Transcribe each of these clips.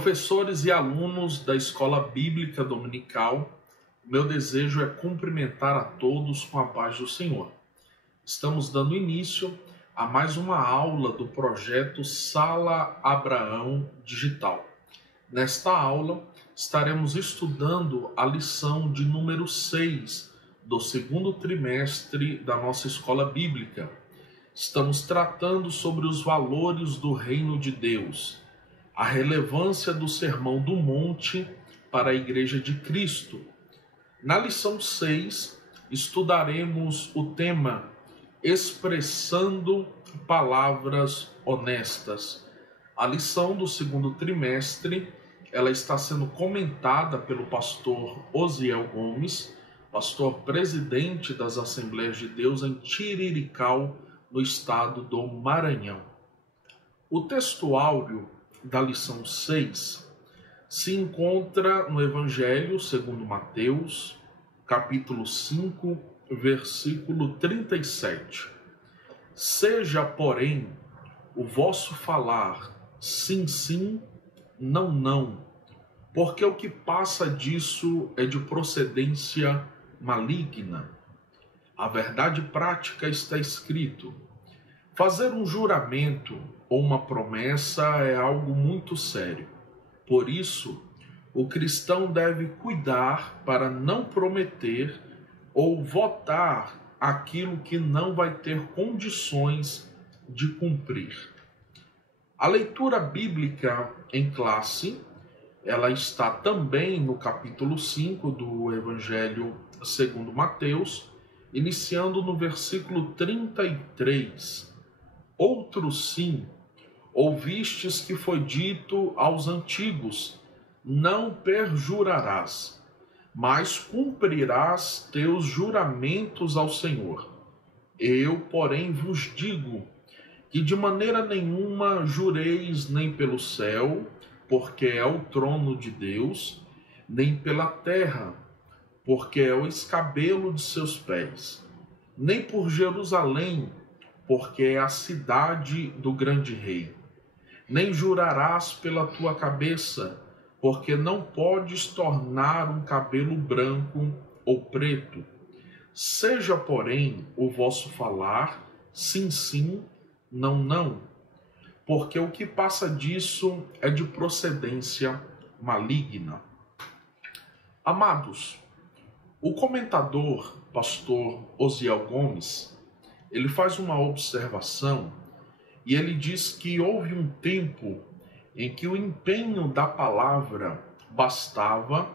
Professores e alunos da Escola Bíblica Dominical, meu desejo é cumprimentar a todos com a paz do Senhor. Estamos dando início a mais uma aula do projeto Sala Abraão Digital. Nesta aula, estaremos estudando a lição de número 6 do segundo trimestre da nossa Escola Bíblica. Estamos tratando sobre os valores do Reino de Deus, a relevância do Sermão do Monte para a Igreja de Cristo. Na lição 6, estudaremos o tema Expressando Palavras Honestas. A lição do segundo trimestre, ela está sendo comentada pelo pastor Osiel Gomes, pastor presidente das Assembleias de Deus em Tiriricau, no estado do Maranhão. O texto áureo da lição 6 se encontra no Evangelho segundo Mateus, capítulo 5, versículo 37. Seja, porém, o vosso falar sim, sim, não, não, porque o que passa disso é de procedência maligna. A verdade prática está escrito: fazer um juramento ou uma promessa é algo muito sério. Por isso, o cristão deve cuidar para não prometer ou votar aquilo que não vai ter condições de cumprir. A leitura bíblica em classe, ela está também no capítulo 5 do Evangelho segundo Mateus, iniciando no versículo 33. Outro sim, ouvistes que foi dito aos antigos: não perjurarás, mas cumprirás teus juramentos ao Senhor. Eu, porém, vos digo que de maneira nenhuma jureis nem pelo céu, porque é o trono de Deus, nem pela terra, porque é o escabelo de seus pés, nem por Jerusalém, porque é a cidade do grande rei. Nem jurarás pela tua cabeça, porque não podes tornar um cabelo branco ou preto. Seja, porém, o vosso falar sim, sim, não, não, porque o que passa disso é de procedência maligna. Amados, o comentador, pastor Osiel Gomes, ele faz uma observação e ele diz que houve um tempo em que o empenho da palavra bastava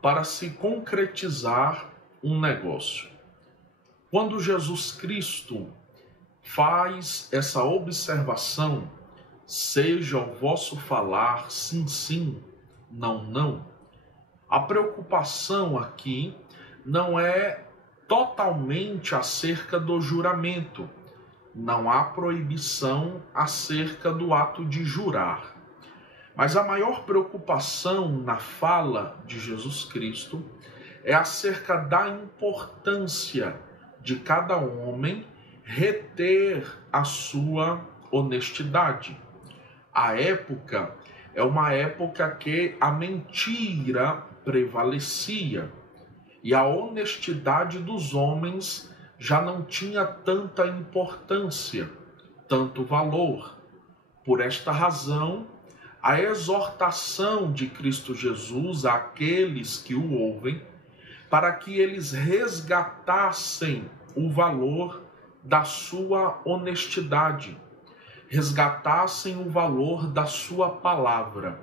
para se concretizar um negócio. Quando Jesus Cristo faz essa observação, seja o vosso falar sim, sim, não, não, a preocupação aqui não é totalmente acerca do juramento. Não há proibição acerca do ato de jurar. Mas a maior preocupação na fala de Jesus Cristo é acerca da importância de cada homem reter a sua honestidade. A época é uma época que a mentira prevalecia e a honestidade dos homens já não tinha tanta importância, tanto valor. Por esta razão, a exortação de Cristo Jesus àqueles que o ouvem, para que eles resgatassem o valor da sua honestidade, resgatassem o valor da sua palavra,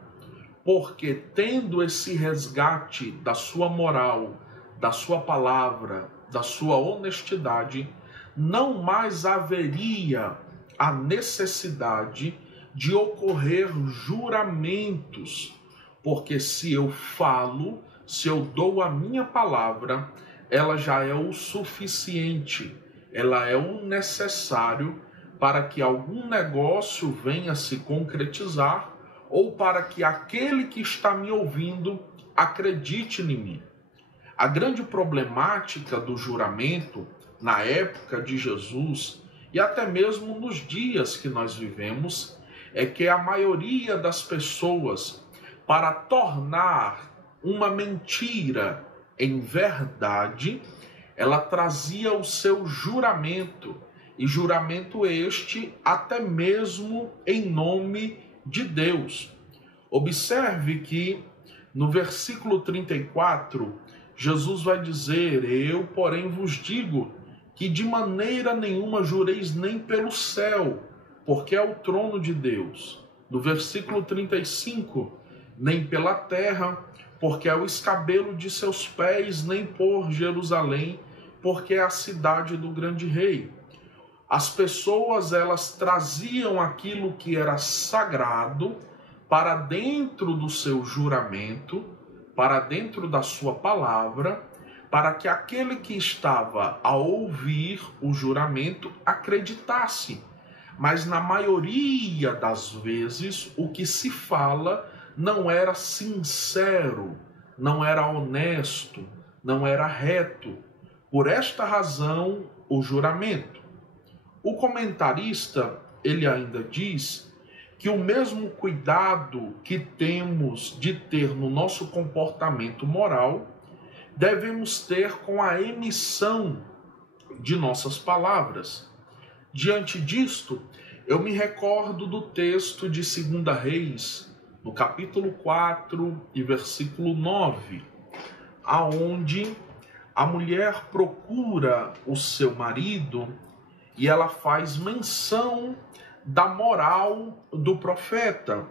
porque tendo esse resgate da sua moral, da sua palavra, da sua honestidade, não mais haveria a necessidade de ocorrer juramentos, porque se eu falo, se eu dou a minha palavra, ela já é o suficiente, ela é o necessário para que algum negócio venha se concretizar ou para que aquele que está me ouvindo acredite em mim. A grande problemática do juramento na época de Jesus e até mesmo nos dias que nós vivemos é que a maioria das pessoas para tornar uma mentira em verdade, ela trazia o seu juramento, e juramento este até mesmo em nome de Deus. Observe que no versículo 34, Jesus vai dizer: eu, porém, vos digo que de maneira nenhuma jureis nem pelo céu, porque é o trono de Deus. No versículo 35, nem pela terra, porque é o escabelo de seus pés, nem por Jerusalém, porque é a cidade do grande rei. As pessoas, elas traziam aquilo que era sagrado para dentro do seu juramento, para dentro da sua palavra, para que aquele que estava a ouvir o juramento acreditasse. Mas na maioria das vezes, o que se fala não era sincero, não era honesto, não era reto. Por esta razão, o juramento. O comentarista, ele ainda diz que o mesmo cuidado que temos de ter no nosso comportamento moral, devemos ter com a emissão de nossas palavras. Diante disto, eu me recordo do texto de 2 Reis, no capítulo 4 e versículo 9, aonde a mulher procura o seu marido e ela faz menção da moral do profeta.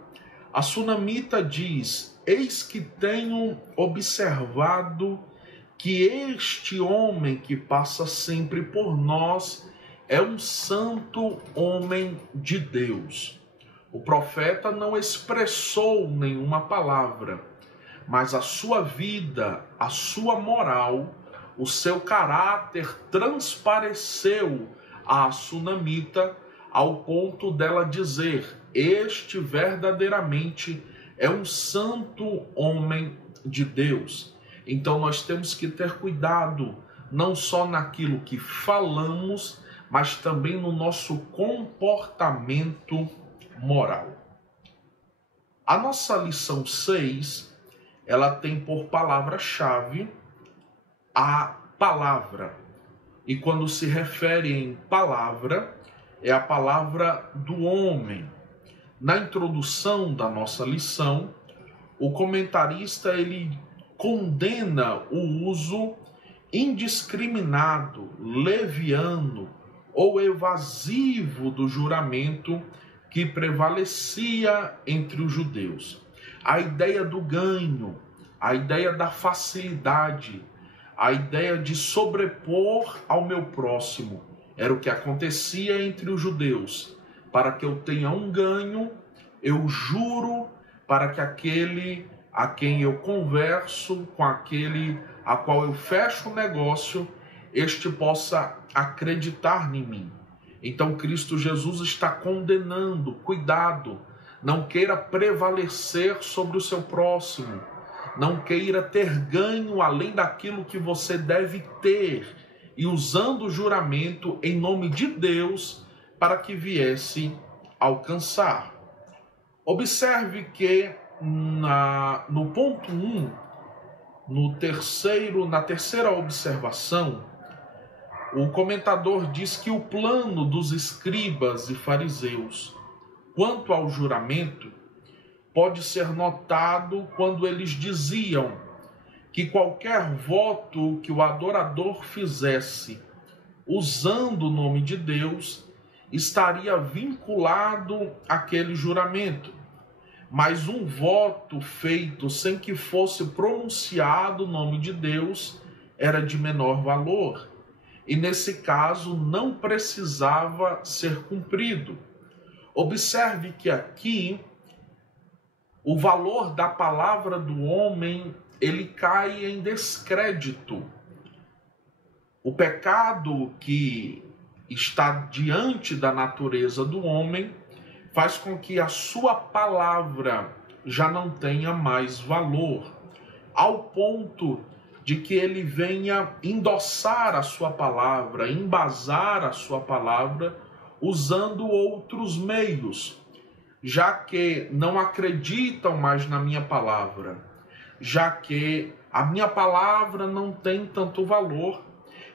A sunamita diz: eis que tenho observado que este homem que passa sempre por nós é um santo homem de Deus. O profeta não expressou nenhuma palavra, mas a sua vida, a sua moral, o seu caráter transpareceu à sunamita ao ponto dela dizer: este verdadeiramente é um santo homem de Deus. Então nós temos que ter cuidado, não só naquilo que falamos, mas também no nosso comportamento moral. A nossa lição 6, ela tem por palavra-chave a palavra. E quando se refere em palavra, é a palavra do homem. Na introdução da nossa lição, o comentarista ele condena o uso indiscriminado, leviano ou evasivo do juramento que prevalecia entre os judeus. A ideia do ganho, a ideia da facilidade, a ideia de sobrepor ao meu próximo, era o que acontecia entre os judeus. Para que eu tenha um ganho, eu juro para que aquele a quem eu converso, com aquele a qual eu fecho o negócio, este possa acreditar em mim. Então Cristo Jesus está condenando: cuidado, não queira prevalecer sobre o seu próximo, não queira ter ganho além daquilo que você deve ter, e usando o juramento em nome de Deus para que viesse alcançar. Observe que no ponto 1, na terceira observação, o comentador diz que o plano dos escribas e fariseus quanto ao juramento pode ser notado quando eles diziam que qualquer voto que o adorador fizesse usando o nome de Deus estaria vinculado àquele juramento. Mas um voto feito sem que fosse pronunciado o nome de Deus era de menor valor, e nesse caso não precisava ser cumprido. Observe que aqui o valor da palavra do homem, ele cai em descrédito. O pecado que está diante da natureza do homem faz com que a sua palavra já não tenha mais valor, ao ponto de que ele venha endossar a sua palavra, embasar a sua palavra, usando outros meios. já que não acreditam mais na minha palavra, já que a minha palavra não tem tanto valor,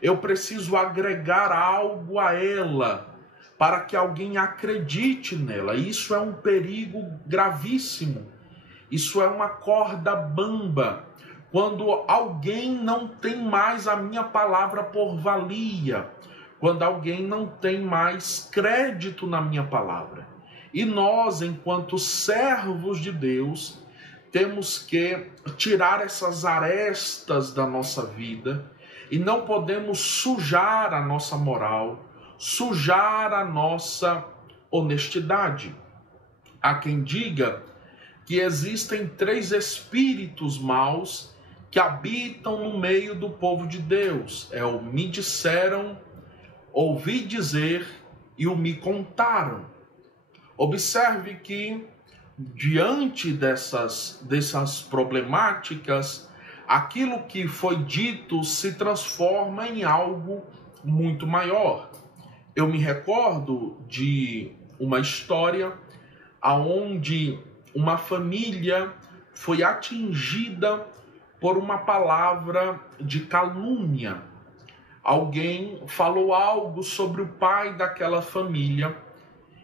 eu preciso agregar algo a ela para que alguém acredite nela. Isso é um perigo gravíssimo. Isso é uma corda bamba. Quando alguém não tem mais a minha palavra por valia, quando alguém não tem mais crédito na minha palavra. E nós, enquanto servos de Deus, temos que tirar essas arestas da nossa vida e não podemos sujar a nossa moral, sujar a nossa honestidade. Há quem diga que existem 3 espíritos maus que habitam no meio do povo de Deus. É o me disseram, ouvi dizer e o me contaram. Observe que, diante dessas problemáticas, aquilo que foi dito se transforma em algo muito maior. Eu me recordo de uma história onde uma família foi atingida por uma palavra de calúnia. Alguém falou algo sobre o pai daquela família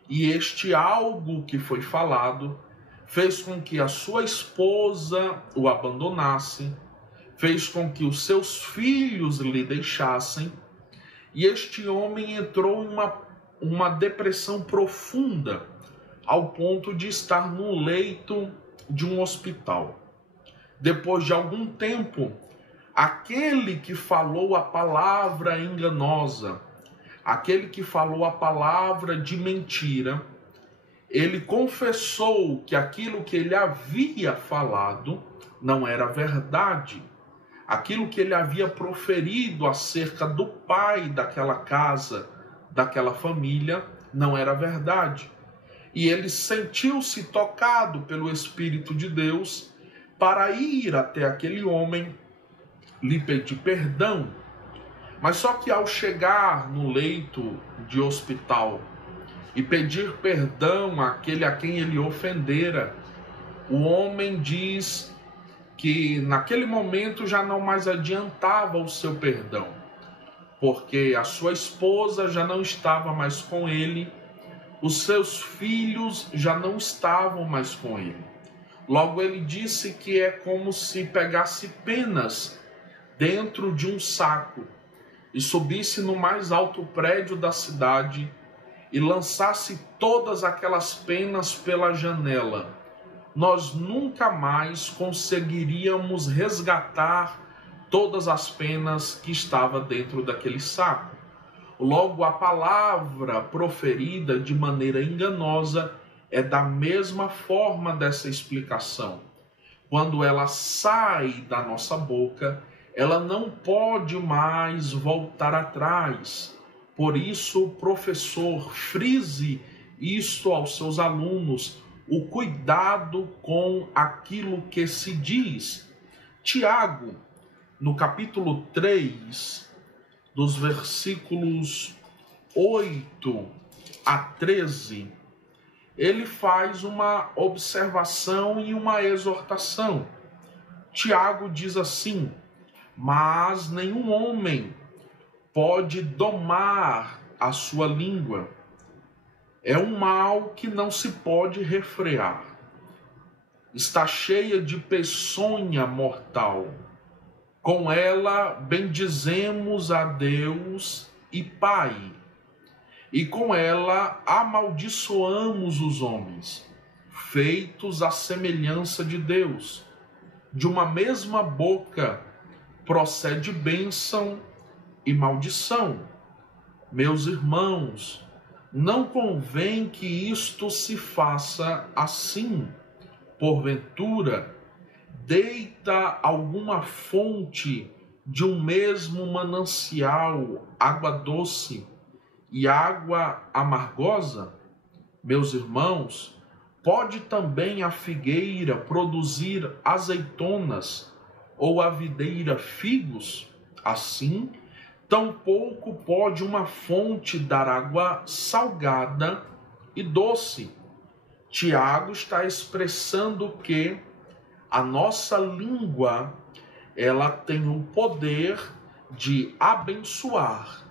e este algo que foi falado fez com que a sua esposa o abandonasse, fez com que os seus filhos lhe deixassem, e este homem entrou em uma depressão profunda, ao ponto de estar no leito de um hospital. Depois de algum tempo, aquele que falou a palavra enganosa, aquele que falou a palavra de mentira, ele confessou que aquilo que ele havia falado não era verdade. Aquilo que ele havia proferido acerca do pai daquela casa, daquela família, não era verdade. E ele sentiu-se tocado pelo Espírito de Deus para ir até aquele homem, lhe pedir perdão. Mas só que ao chegar no leito de hospital e pedir perdão àquele a quem ele ofendera, o homem diz que naquele momento já não mais adiantava o seu perdão, porque a sua esposa já não estava mais com ele, os seus filhos já não estavam mais com ele. Logo ele disse que é como se pegasse penas dentro de um saco e subisse no mais alto prédio da cidade e lançasse todas aquelas penas pela janela. Nós nunca mais conseguiríamos resgatar todas as penas que estavam dentro daquele saco. Logo, a palavra proferida de maneira enganosa é da mesma forma dessa explicação. Quando ela sai da nossa boca, ela não pode mais voltar atrás. Por isso, professor, frise isto aos seus alunos, o cuidado com aquilo que se diz. Tiago, no capítulo 3, dos versículos 8 a 13, ele faz uma observação e uma exortação. Tiago diz assim: mas nenhum homem pode domar a sua língua. É um mal que não se pode refrear. Está cheia de peçonha mortal. Com ela bendizemos a Deus e Pai, e com ela amaldiçoamos os homens, feitos à semelhança de Deus. De uma mesma boca procede bênção e maldição. Meus irmãos, não convém que isto se faça assim. Porventura, deita alguma fonte de um mesmo manancial água doce e água amargosa? Meus irmãos, pode também a figueira produzir azeitonas ou a videira figos? Assim, tampouco pode uma fonte dar água salgada e doce. Tiago está expressando que a nossa língua, ela tem o poder de abençoar,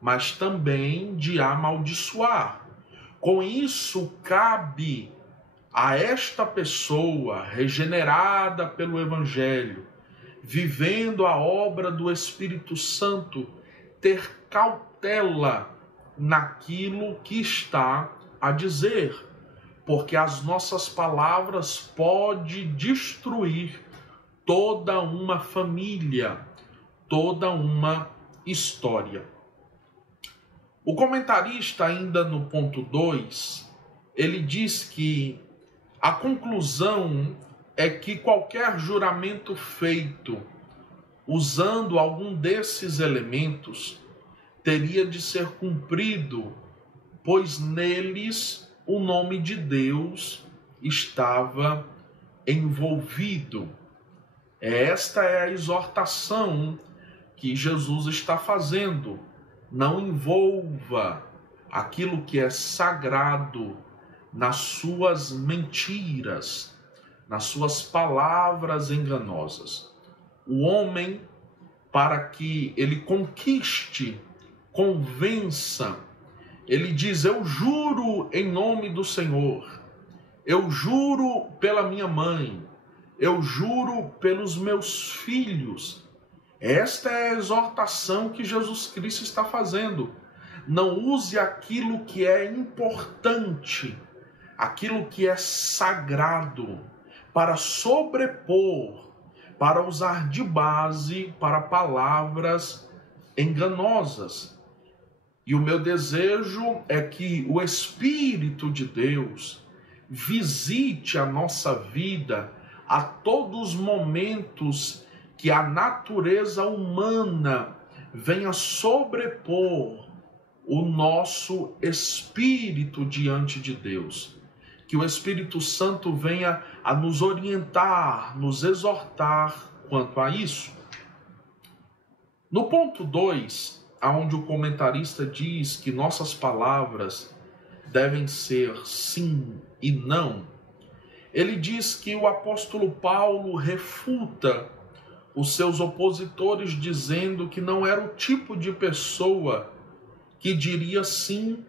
mas também de amaldiçoar. Com isso, cabe a esta pessoa regenerada pelo Evangelho, vivendo a obra do Espírito Santo, ter cautela naquilo que está a dizer, porque as nossas palavras podem destruir toda uma família, toda uma história. O comentarista, ainda no ponto 2, ele diz que a conclusão é que qualquer juramento feito usando algum desses elementos teria de ser cumprido, pois neles o nome de Deus estava envolvido. Esta é a exortação que Jesus está fazendo. Não envolva aquilo que é sagrado nas suas mentiras, nas suas palavras enganosas. O homem, para que ele conquiste, convença, ele diz: eu juro em nome do Senhor, eu juro pela minha mãe, eu juro pelos meus filhos. Esta é a exortação que Jesus Cristo está fazendo. Não use aquilo que é importante, aquilo que é sagrado, para sobrepor, para usar de base para palavras enganosas. E o meu desejo é que o Espírito de Deus visite a nossa vida a todos os momentos que a natureza humana venha sobrepor o nosso espírito diante de Deus. Que o Espírito Santo venha a nos orientar, nos exortar quanto a isso. No ponto 2, onde o comentarista diz que nossas palavras devem ser sim e não, ele diz que o apóstolo Paulo refuta os seus opositores, dizendo que não era o tipo de pessoa que diria sim,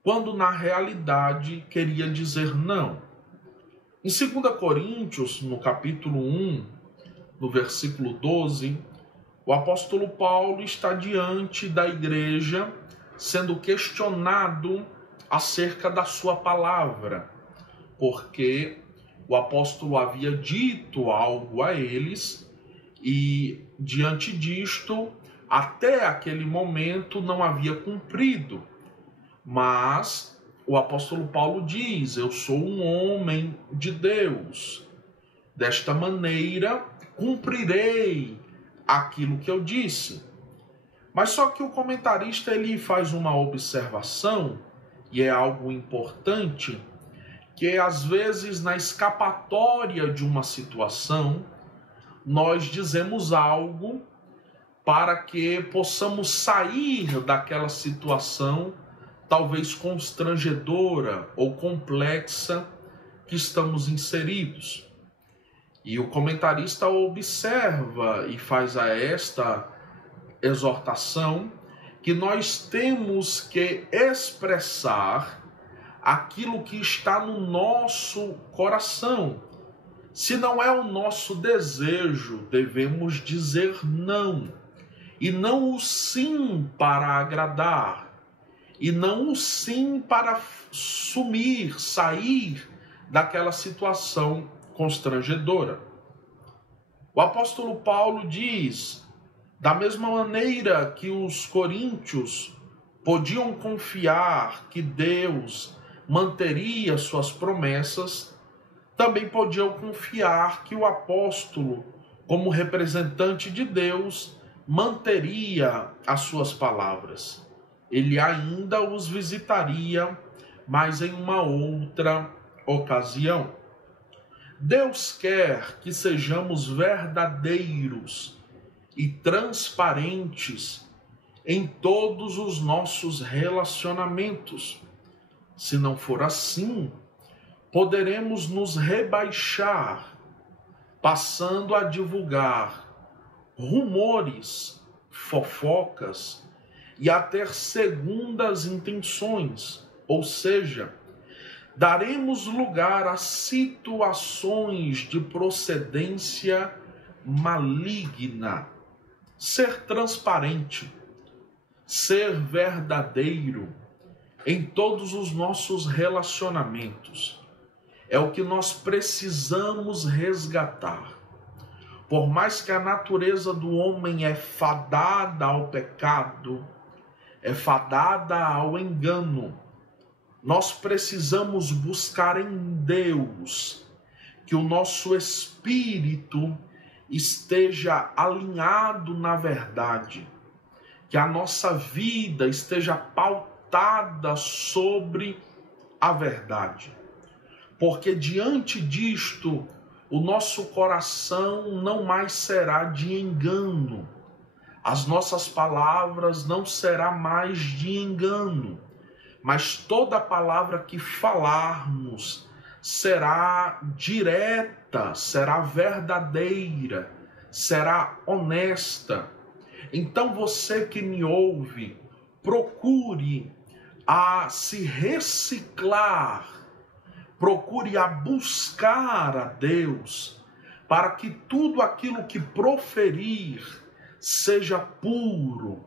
quando na realidade queria dizer não. Em 2 Coríntios, no capítulo 1, no versículo 12, o apóstolo Paulo está diante da igreja, sendo questionado acerca da sua palavra, porque o apóstolo havia dito algo a eles, e diante disto, até aquele momento não havia cumprido. Mas o apóstolo Paulo diz: eu sou um homem de Deus, desta maneira cumprirei aquilo que eu disse. Mas só que o comentarista ele faz uma observação, e é algo importante, que às vezes na escapatória de uma situação, nós dizemos algo para que possamos sair daquela situação, talvez constrangedora ou complexa, que estamos inseridos. E o comentarista observa e faz a esta exortação que nós temos que expressar aquilo que está no nosso coração. Se não é o nosso desejo, devemos dizer não. E não o sim para agradar. E não o sim para sumir, sair daquela situação constrangedora. O apóstolo Paulo diz: da mesma maneira que os coríntios podiam confiar que Deus manteria suas promessas, também podiam confiar que o apóstolo, como representante de Deus, manteria as suas palavras. Ele ainda os visitaria, mas em uma outra ocasião. Deus quer que sejamos verdadeiros e transparentes em todos os nossos relacionamentos. Se não for assim, poderemos nos rebaixar, passando a divulgar rumores, fofocas e a ter segundas intenções, ou seja, daremos lugar a situações de procedência maligna. Ser transparente, ser verdadeiro em todos os nossos relacionamentos é o que nós precisamos resgatar. Por mais que a natureza do homem é fadada ao pecado, é fadada ao engano, nós precisamos buscar em Deus que o nosso espírito esteja alinhado na verdade, que a nossa vida esteja pautada sobre a verdade. Porque diante disto, o nosso coração não mais será de engano, as nossas palavras não serão mais de engano, mas toda palavra que falarmos será direta, será verdadeira, será honesta. Então você que me ouve, procure a se reciclar, procure a buscar a Deus, para que tudo aquilo que proferir seja puro,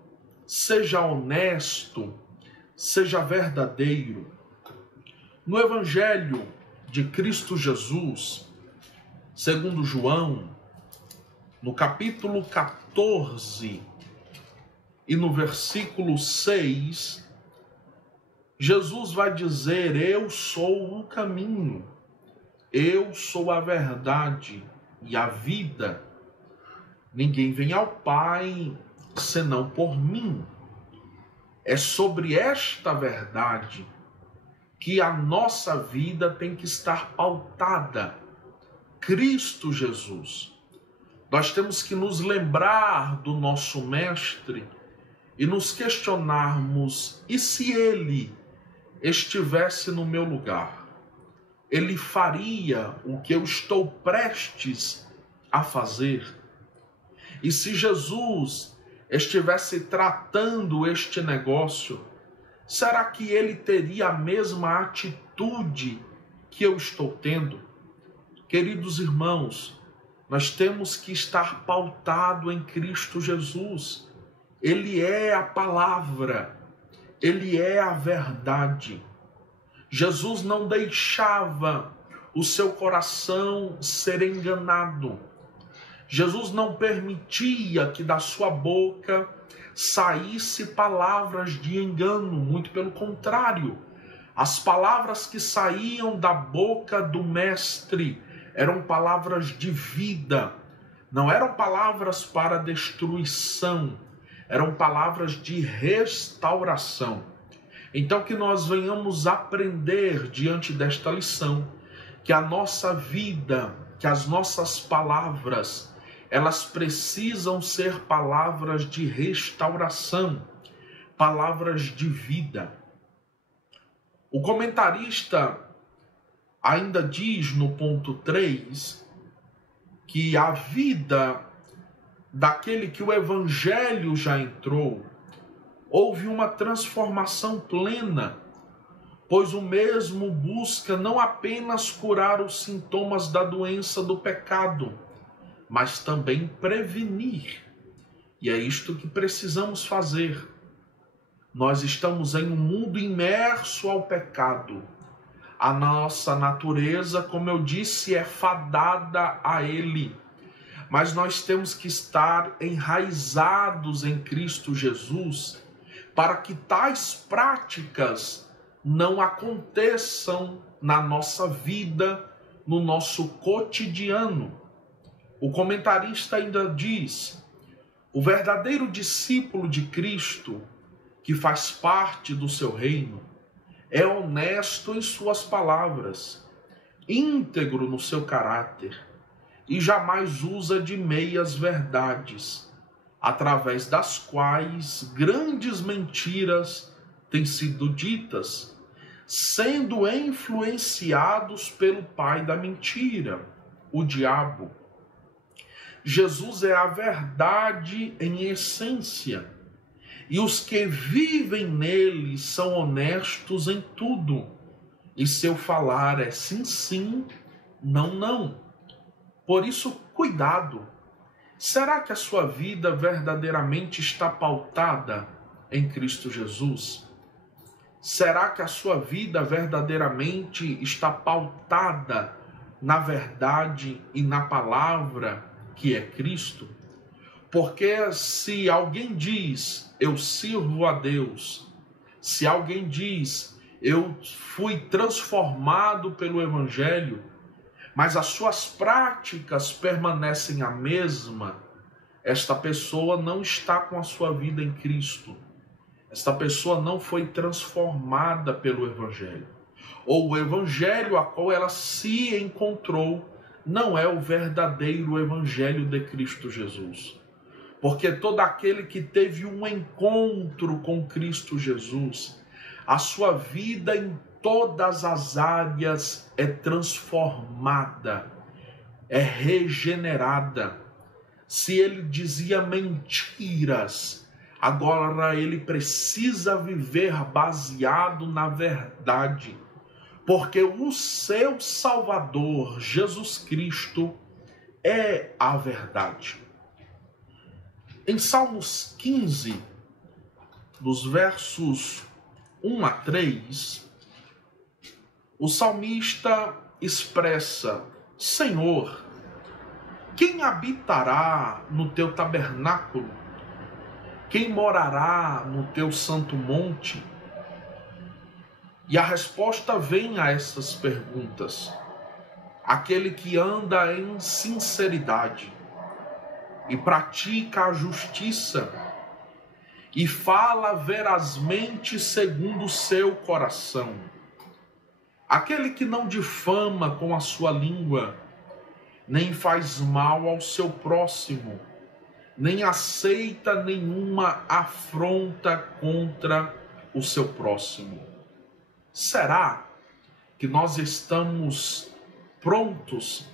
seja honesto, seja verdadeiro. No Evangelho de Cristo Jesus, segundo João, no capítulo 14 e no versículo 6, Jesus vai dizer: eu sou o caminho, eu sou a verdade e a vida. Ninguém vem ao Pai senão por mim. É sobre esta verdade que a nossa vida tem que estar pautada. Cristo Jesus. Nós temos que nos lembrar do nosso Mestre e nos questionarmos: e se Ele estivesse no meu lugar? Ele faria o que eu estou prestes a fazer? E se Jesus estivesse tratando este negócio, será que ele teria a mesma atitude que eu estou tendo? Queridos irmãos, nós temos que estar pautado em Cristo Jesus. Ele é a palavra, ele é a verdade. Jesus não deixava o seu coração ser enganado. Jesus não permitia que da sua boca saísse palavras de engano, muito pelo contrário. As palavras que saíam da boca do Mestre eram palavras de vida, não eram palavras para destruição, eram palavras de restauração. Então que nós venhamos aprender diante desta lição, que a nossa vida, que as nossas palavras, elas precisam ser palavras de restauração, palavras de vida. O comentarista ainda diz no ponto 3 que a vida daquele que o Evangelho já entrou, houve uma transformação plena, pois o mesmo busca não apenas curar os sintomas da doença do pecado, mas também prevenir. E é isto que precisamos fazer. Nós estamos em um mundo imerso ao pecado. A nossa natureza, como eu disse, é fadada a ele. Mas nós temos que estar enraizados em Cristo Jesus para que tais práticas não aconteçam na nossa vida, no nosso cotidiano. O comentarista ainda diz: o verdadeiro discípulo de Cristo, que faz parte do seu reino, é honesto em suas palavras, íntegro no seu caráter e jamais usa de meias verdades, através das quais grandes mentiras têm sido ditas, sendo influenciados pelo pai da mentira, o diabo. Jesus é a verdade em essência, e os que vivem nele são honestos em tudo, e seu falar é sim, sim, não, não. Por isso, cuidado. Será que a sua vida verdadeiramente está pautada em Cristo Jesus? Será que a sua vida verdadeiramente está pautada na verdade e na palavra que é Cristo? Porque se alguém diz, eu sirvo a Deus, se alguém diz, eu fui transformado pelo Evangelho, mas as suas práticas permanecem a mesma, esta pessoa não está com a sua vida em Cristo. Esta pessoa não foi transformada pelo Evangelho. Ou o Evangelho a qual ela se encontrou não é o verdadeiro Evangelho de Cristo Jesus. Porque todo aquele que teve um encontro com Cristo Jesus, a sua vida em todas as áreas é transformada, é regenerada. Se ele dizia mentiras, agora ele precisa viver baseado na verdade, porque o seu Salvador, Jesus Cristo, é a verdade. Em Salmos 15, dos versos 1 a 3, o salmista expressa: Senhor, quem habitará no teu tabernáculo? Quem morará no teu santo monte? E a resposta vem a essas perguntas: aquele que anda em sinceridade e pratica a justiça e fala verazmente segundo o seu coração. Aquele que não difama com a sua língua, nem faz mal ao seu próximo, nem aceita nenhuma afronta contra o seu próximo. Será que nós estamos prontos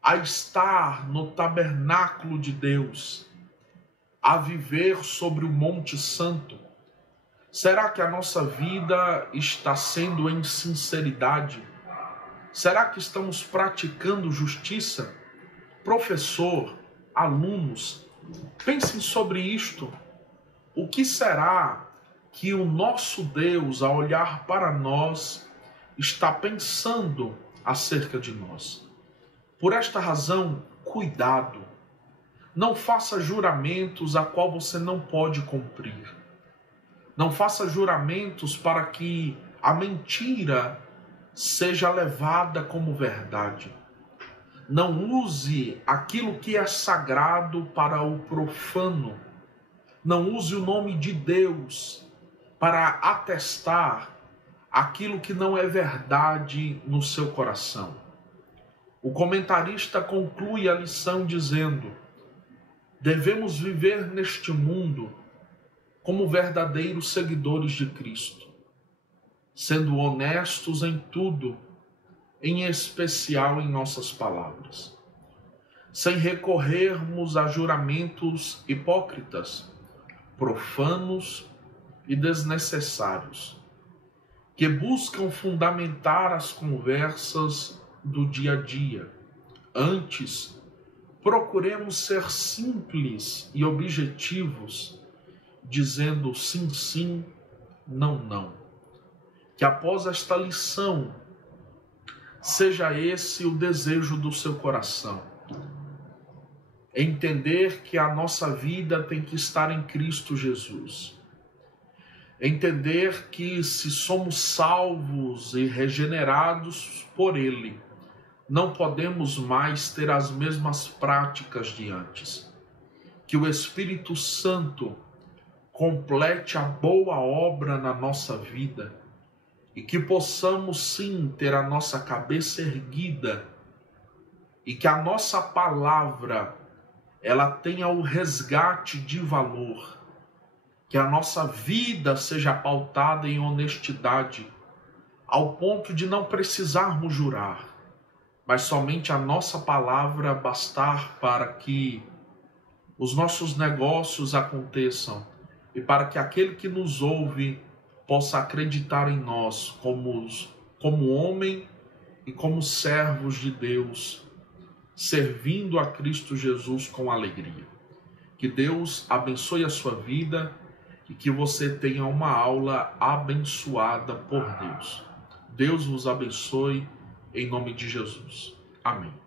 a estar no tabernáculo de Deus, a viver sobre o Monte Santo? Será que a nossa vida está sendo em sinceridade? Será que estamos praticando justiça? Professor, alunos, pensem sobre isto. O que será que o nosso Deus, ao olhar para nós, está pensando acerca de nós? Por esta razão, cuidado. Não faça juramentos a qual você não pode cumprir. Não faça juramentos para que a mentira seja levada como verdade. Não use aquilo que é sagrado para o profano. Não use o nome de Deus para atestar aquilo que não é verdade no seu coração. O comentarista conclui a lição dizendo: devemos viver neste mundo como verdadeiros seguidores de Cristo, sendo honestos em tudo, em especial em nossas palavras, sem recorrermos a juramentos hipócritas, profanos e desnecessários, que buscam fundamentar as conversas do dia a dia. Antes, procuremos ser simples e objetivos, dizendo sim, sim, não, não. Que após esta lição, seja esse o desejo do seu coração. Entender que a nossa vida tem que estar em Cristo Jesus. Entender que se somos salvos e regenerados por Ele, não podemos mais ter as mesmas práticas de antes. Que o Espírito Santo complete a boa obra na nossa vida e que possamos sim ter a nossa cabeça erguida e que a nossa palavra ela tenha o resgate de valor, que a nossa vida seja pautada em honestidade, ao ponto de não precisarmos jurar, mas somente a nossa palavra bastar para que os nossos negócios aconteçam e para que aquele que nos ouve possa acreditar em nós como homem e como servos de Deus, servindo a Cristo Jesus com alegria. Que Deus abençoe a sua vida e que você tenha uma aula abençoada por Deus. Deus vos abençoe em nome de Jesus. Amém.